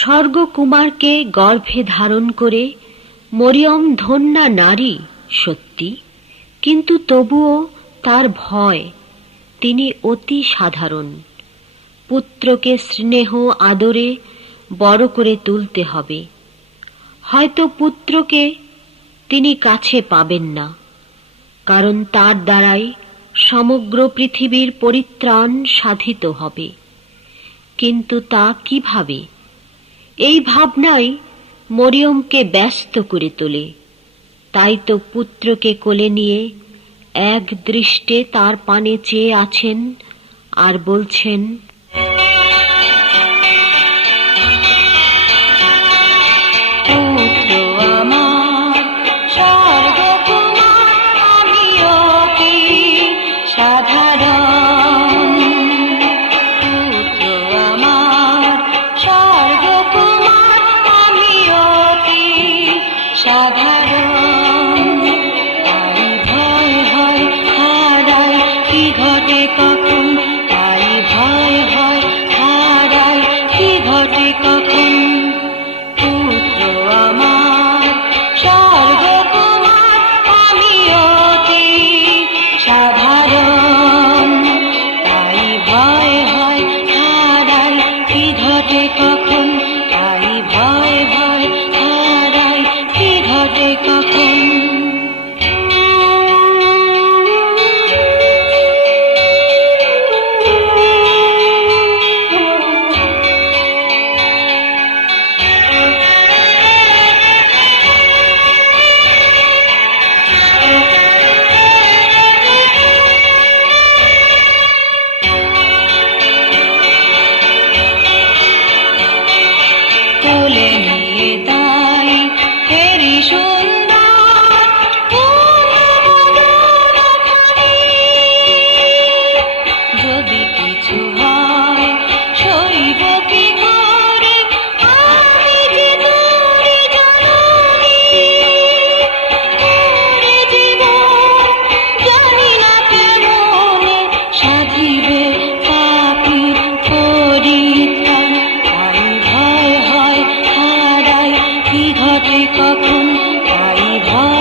স্বর্গকুমারকে গর্ভে ধারণ করে মরিয়ম ধন্যা নারী, সত্যি? কিন্তু তবুও তার ভয়, তিনি অতি সাধারণ। পুত্রকে স্নেহ, আদরে বড় করে তুলতে হবে। হয়তো পুত্রকে তিনি কাছে পাবেন না, কারণ তার দ্বারাই সমগ্র পৃথিবীর পরিত্রাণ সাধিত হবে। কিন্তু তা কীভাবে? এই ভাবনাই মরিয়মকে ব্যস্ত করে তোলে। তাই তো পুত্রকে কোলে নিয়ে এক দৃষ্টে তার পানে চেয়ে আছেন আর বলছেন সাধারণ কোলে নিয়ে তা কখন পারি ভাই